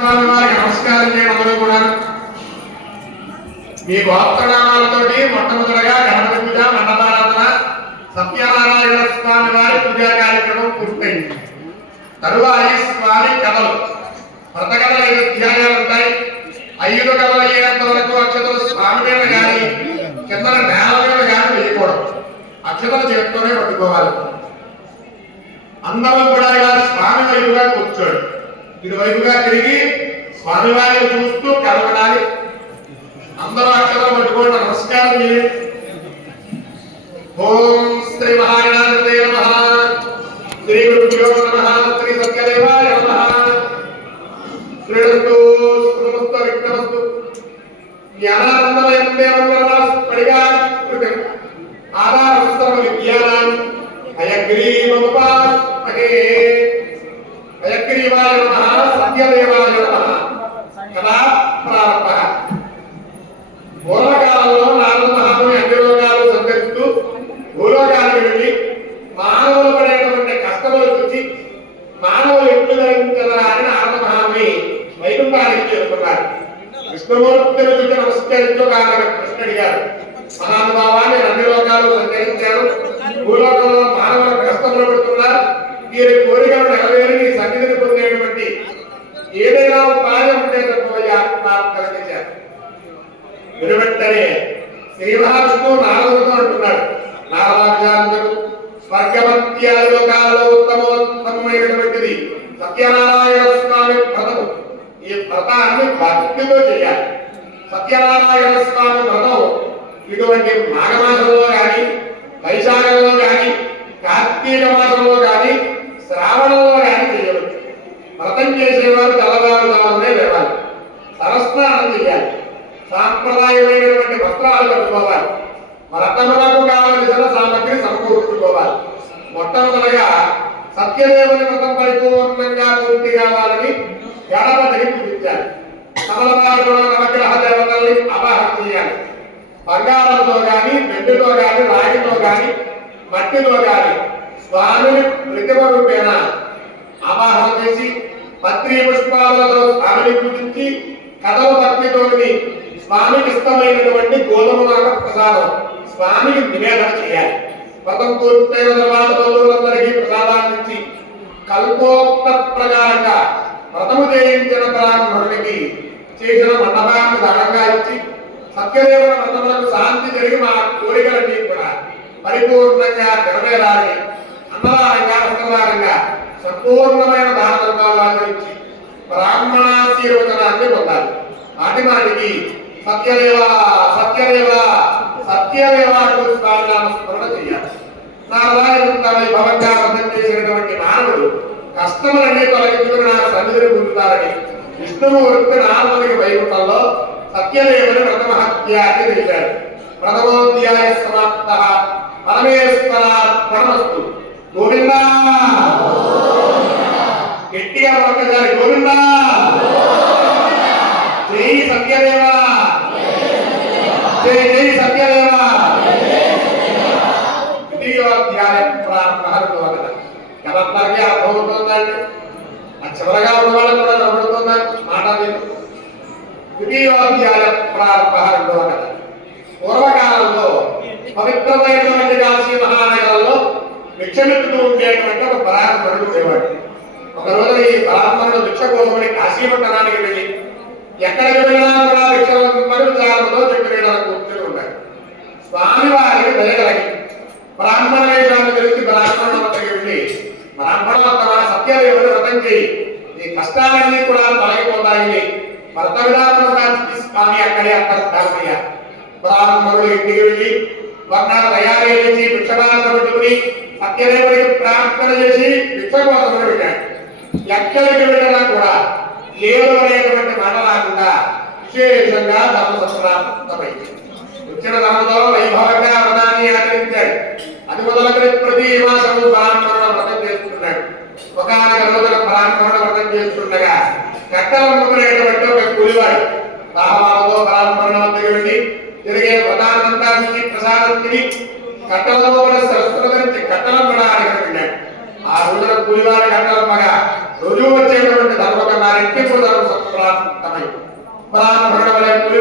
స్వామి వారికి నమస్కారం చేయడం కూడా మీ గోత్రనామాలతోటి మొట్టమొదటిగా గణపతి పూజ మండపారాధన సత్యనారాయణ స్వామి వారి పూజా కార్యక్రమం పూర్తయింది. తరువాయి స్వామి కథలు. వ్రత కథలు ఐదు అధ్యాయాలు ఉంటాయి. ఐదు కథలు అయ్యేంత వరకు అక్షతలు స్వామి మీద కానీ కింద నేల మీద కానీ వేయకూడదు. అక్షతలు చేస్తూనే పట్టుకోవాలి. అందరూ కూడా ఇలా స్వామి వైపుగా కూర్చోడు. ఇరువైపుగా తిరిగి స్వామివారిని చూస్తూ కలవడాలి అందరూ అక్షరం పట్టుకోండి నమస్కారం చేయండి. ఓం శ్రీ మహాగణాధిపతే నమ. శ్రీ గురుభ్యో నమ. శ్రీ సత్యదేవాయ నమ. శ్రీడంతో స్మృత విఘ్నమస్తు. జ్ఞానానందమయం దేవం పడిగా హయగ్రీవాయ నమః సత్యదేవాయ నమః. కదా ప్రారంభ. పూర్వకాలంలో నాలుగు మహాముని అన్ని లోకాలు సంచరిస్తూ భూలోకానికి వెళ్ళి మానవులు పడేటువంటి కష్టములు చూసి మానవులు ఎట్లు ధరించరా అని నారద మహాముని వైకుంఠానికి చేరుకున్నారు విష్ణుమూర్తిని చూసి నమస్కరించు కారణం కృష్ణ అడిగారు మహానుభావాన్ని అన్ని లోకాలు సంచరించారు. భూలోకంలో మానవుల కష్టములు శ్రీ మహావిష్ణువు అంటున్నాడు. నారదాచార్యుడు స్వర్గమత్యాది లోకాల్లో ఉత్తమోత్తమైనటువంటిది సత్యనారాయణ స్వామి వ్రతము. ఈ వ్రతాన్ని భక్తితో చేయాలి. సత్యనారాయణ స్వామి వ్రతం ఇటువంటి మాఘమాసంలో కానీ వైశాఖంలో కానీ సాంప్రదాయమైనటువంటి వస్త్రాలు కట్టుకోవాలి. వ్రతములకు కావలసిన సామగ్రి సమకూర్చుకోవాలి. మొట్టమొదటిగా సత్యదేవుని వ్రతం పరిపూర్ణంగా పూర్తి కావాలని గణపతిని పూజించాలి కమలపాలలో నవగ్రహ దేవతల్ని ఆవాహన చేయాలి. బంగారంతో గాని వెండితో గాని రాగితో గాని మట్టితో గాని స్వామిని ప్రతిమ రూపేణ ఆవాహన చేసి పత్రి పుష్పాలతో స్వామిని పూజించి కథల భక్తితోని స్వామికి ఇష్టమైనటువంటి గోధుమ గోధుమలాగ ప్రసాదం స్వామికి నివేదన చేయాలి. వ్రతం పూర్తయిన తర్వాత బంధువులందరికీ ప్రసాదాన్ని ఇచ్చి కల్పోక్త ప్రకారంగా వ్రతము చేయించిన బ్రాహ్మణుడికి చేసిన మండపాన్ని దానంగా ఇచ్చి సత్యదేవుల వ్రతములకు శాంతి జరిగి మా కోరికలన్నీ కూడా పరిపూర్ణంగా నెరవేరాలి. అన్నదానంగా వస్త్రదానంగా సంపూర్ణమైన దాన ధర్మాలు ఆచరించి బ్రాహ్మణాశీర్వచనాన్ని పొందాలి. వాటి మాటికి సత్యదేవ సత్యదేవ సత్యదేవ అంటూ స్వామి స్మరణ చేయాలి. నారాయణ వైభవంగా అర్థం చేసినటువంటి మానవుడు కష్టములన్నీ తొలగించుకుని నా సన్నిధిని పొందుతారని విష్ణువు విష్ణుమూర్తి నాలుగు వైకుంఠంలో సత్యదేవుని వ్రతమహత్యాన్ని తెలిపారు. ప్రథమోధ్యాయ సమాప్త. పరమేశ్వరార్పణమస్తు. గోవిందా! గట్టిగా ఒక్కసారి గోవిందా! శ్రీ సత్యదేవా జై జై సత్యదేవా. ద్వితీయోధ్యాయం ప్రారంభ కదందరికీ అర్థమవుతుందండి ఆ చివరగా ఉన్న వాళ్ళకి కూడా మాట ద్వితీయోధ్యాయ ప్రారంభ రెండవ కథ పూర్వకాలంలో పవిత్రమైనటువంటి కాశీ మహానగరంలో ఉండేటువంటి ఒక బ్రాహ్మణుడు ఉండేవాడు ఒక రోజు ఈ బ్రాహ్మణుడు భిక్ష కోసమని కాశీ పట్టణానికి వెళ్ళి ఎక్కడికి వెళ్ళినా కూడా భిక్ష చెప్పిన స్వామివారికి దయగలిగి బ్రాహ్మణ వేషాన్ని తెలిసి బ్రాహ్మణ వద్దకు బ్రాహ్మణ బ్రాహ్మణోత్తమ సత్యదేవుని వ్రతం చేయి. నీ కష్టాలన్నీ కూడా తొలగిపోతాయి. భర్త విధానం స్వామి అక్కడే అక్కడ బ్రాహ్మణుడు ఇంటికి వెళ్ళి వర్ణాలు తయారు చేసి భిక్షమాలను పెట్టుకుని సత్యదేవుడికి ప్రార్థన చేసి భిక్షకోసం పెట్టాడు. ఎక్కడికి వెళ్ళినా కూడా లేదు అనేటువంటి మాట రాకుండా విశేషంగా ధర్మ సంప్రాప్తమైంది వచ్చిన దానితో వైభవంగా వ్రతాన్ని ఆచరించాడు. అది మొదలుకొని ప్రతి మాసము బ్రాహ్మణ వ్రతం చేస్తున్నాడు ఒకనొక రోజున బ్రాహ్మణ వ్రతం చేస్తుండగా కట్టలమ్ముకునేటువంటి ఒక కూలివాడు దాహమాలతో బ్రాహ్మణ వద్దకు వెళ్ళి తిరిగే వ్రతాన్నంతా నుంచి ప్రసాదం తిని కట్టలతో మన సరస్సుల గురించి కట్టలమ్మడానికి వెళ్ళాడు ఆ రోజున కూలివారి కట్టలమ్మగా రుజువు వచ్చేటువంటి ధర్మకన్నారే ధర్మ సంప్రాప్తమై బ్రాహ్మణ